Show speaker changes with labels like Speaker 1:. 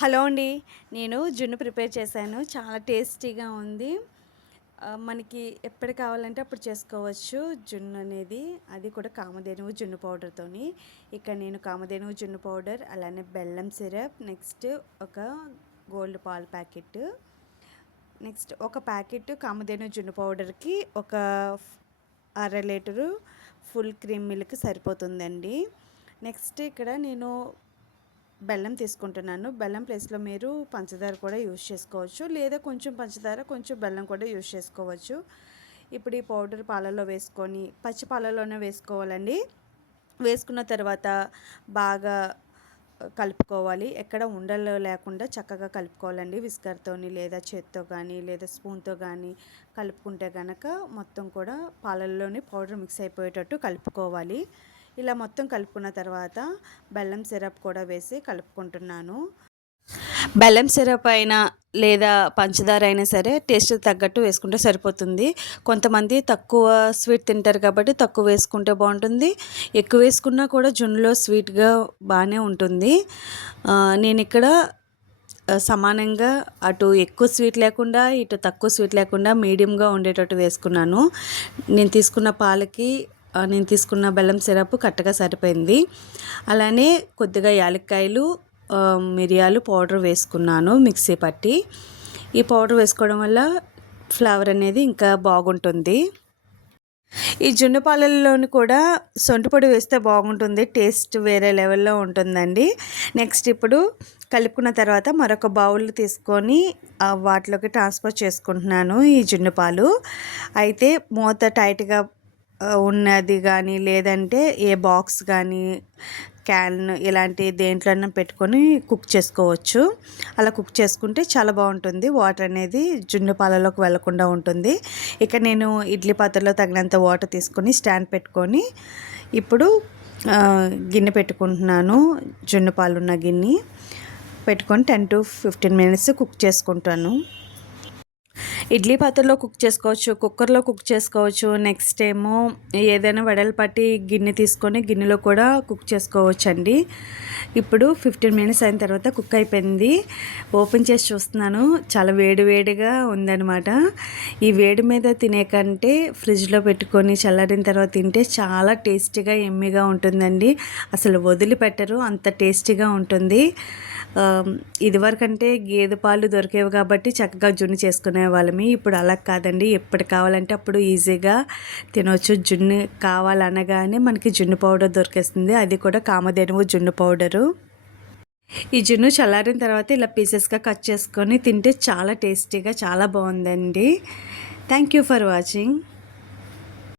Speaker 1: Hello అండి. నేను జున్ను ప్రిపేర్ చేశాను. చాలా టేస్టీగా ఉంది. మనకి ఎప్పుడు కావాలంటే అప్పుడు చేసుకోవచ్చు జున్ను అనేది. అది కూడా కామధేనువు జున్ను పౌడర్తోని ఇక్కడ నేను కామధేనువు జున్ను పౌడర్ అలానే బెల్లం సిరప్ నెక్స్ట్ ఒక గోల్డ్ పాల్ ప్యాకెట్. నెక్స్ట్ ఒక ప్యాకెట్ కామధేను జున్ను పౌడర్కి ఒక అర లీటరు ఫుల్ క్రీమ్ మిల్క్ సరిపోతుందండి. నెక్స్ట్ ఇక్కడ నేను బెల్లం తీసుకుంటున్నాను. బెల్లం ప్లేస్లో మీరు పంచదార కూడా యూజ్ చేసుకోవచ్చు. లేదా కొంచెం పంచదార కొంచెం బెల్లం కూడా యూజ్ చేసుకోవచ్చు. ఇప్పుడు ఈ పౌడర్ పాలలో వేసుకొని పచ్చి పాలలోనే వేసుకోవాలండి. వేసుకున్న తర్వాత బాగా కలుపుకోవాలి. ఎక్కడ ఉండలు లేకుండా చక్కగా కలుపుకోవాలండి. విస్కర్తోని లేదా చేత్తో కానీ లేదా స్పూన్తో కానీ కలుపుకుంటే కనుక మొత్తం కూడా పాలల్లోని పౌడర్ మిక్స్ అయిపోయేటట్టు కలుపుకోవాలి. ఇలా మొత్తం కలుపుకున్న తర్వాత బెల్లం సిరప్ కూడా వేసి కలుపుకుంటున్నాను. బెల్లం సిరప్ అయినా లేదా పంచదార అయినా సరే టేస్ట్ తగ్గట్టు వేసుకుంటే సరిపోతుంది. కొంతమంది తక్కువ స్వీట్ తింటారు కాబట్టి తక్కువ వేసుకుంటే బాగుంటుంది. ఎక్కువ వేసుకున్నా కూడా జున్నులో స్వీట్గా బాగానే ఉంటుంది. నేను ఇక్కడ సమానంగా అటు ఎక్కువ స్వీట్ లేకుండా ఇటు తక్కువ స్వీట్ లేకుండా మీడియంగా ఉండేటట్టు వేసుకున్నాను. నేను తీసుకున్న పాలకి నేను తీసుకున్న బెల్లం సిరప్ కరెక్ట్గా సరిపోయింది. అలానే కొద్దిగా యాలక్కాయలు మిరియాలు పౌడర్ వేసుకున్నాను మిక్సీ పట్టి. ఈ పౌడర్ వేసుకోవడం వల్ల ఫ్లేవర్ అనేది ఇంకా బాగుంటుంది. ఈ జున్ను పాలల్లోని కూడా సొంటిపొడి వేస్తే బాగుంటుంది టేస్ట్ వేరే లెవెల్లో ఉంటుందండి. నెక్స్ట్ ఇప్పుడు కలుపుకున్న తర్వాత మరొక బౌల్ తీసుకొని వాటిలోకి ట్రాన్స్ఫర్ చేసుకుంటున్నాను ఈ జున్ను పాలు. అయితే మూత టైట్గా ఉన్నది కానీ లేదంటే ఏ బాక్స్ కానీ క్యాన్ ఇలాంటి దేంట్లోనే పెట్టుకొని కుక్ చేసుకోవచ్చు. అలా కుక్ చేసుకుంటే చాలా బాగుంటుంది. వాటర్ అనేది జున్ను పాలలోకి వెళ్ళకుండా ఉంటుంది. ఇక నేను ఇడ్లీ పాత్రలో తగినంత వాటర్ తీసుకొని స్టాండ్ పెట్టుకొని ఇప్పుడు గిన్నె పెట్టుకుంటున్నాను. జున్ను పాలు ఉన్న గిన్నె పెట్టుకొని ten to fifteen minutes cook చేసుకుంటాను. ఇడ్లీ పాత్రలో కుక్ చేసుకోవచ్చు కుక్కర్లో కుక్ చేసుకోవచ్చు. నెక్స్ట్ ఏమో ఏదైనా వెడల్పాటి గిన్నె తీసుకొని గిన్నెలో కూడా కుక్ చేసుకోవచ్చు అండి ఇప్పుడు ఫిఫ్టీన్ మినిట్స్ అయిన తర్వాత కుక్ అయిపోయింది. ఓపెన్ చేసి చూస్తున్నాను. చాలా వేడి వేడిగా ఉందన్నమాట. ఈ వేడి మీద తినే కంటే ఫ్రిడ్జ్లో పెట్టుకొని చల్లారిన తర్వాత తింటే చాలా టేస్టీగా ఎమ్మిగా ఉంటుందండి. అసలు వదిలిపెట్టరు అంత టేస్టీగా ఉంటుంది. ఇదివరకంటే గేదె పాలు దొరికేవి కాబట్టి చక్కగా జున్ను చేసుకునే వాళ్ళం వాళ్ళమి ఇప్పుడు అలా కాదండి. ఎప్పుడు కావాలంటే అప్పుడు ఈజీగా తినవచ్చు జున్ను కావాలనగానే మనకి జున్ను పౌడర్ దొరికేస్తుంది. అది కూడా కామధేనువు జున్ను పౌడరు. ఈ జున్ను చల్లారిన తర్వాత ఇలా పీసెస్గా కట్ చేసుకొని తింటే చాలా టేస్టీగా చాలా బాగుందండి. Thank you for watching.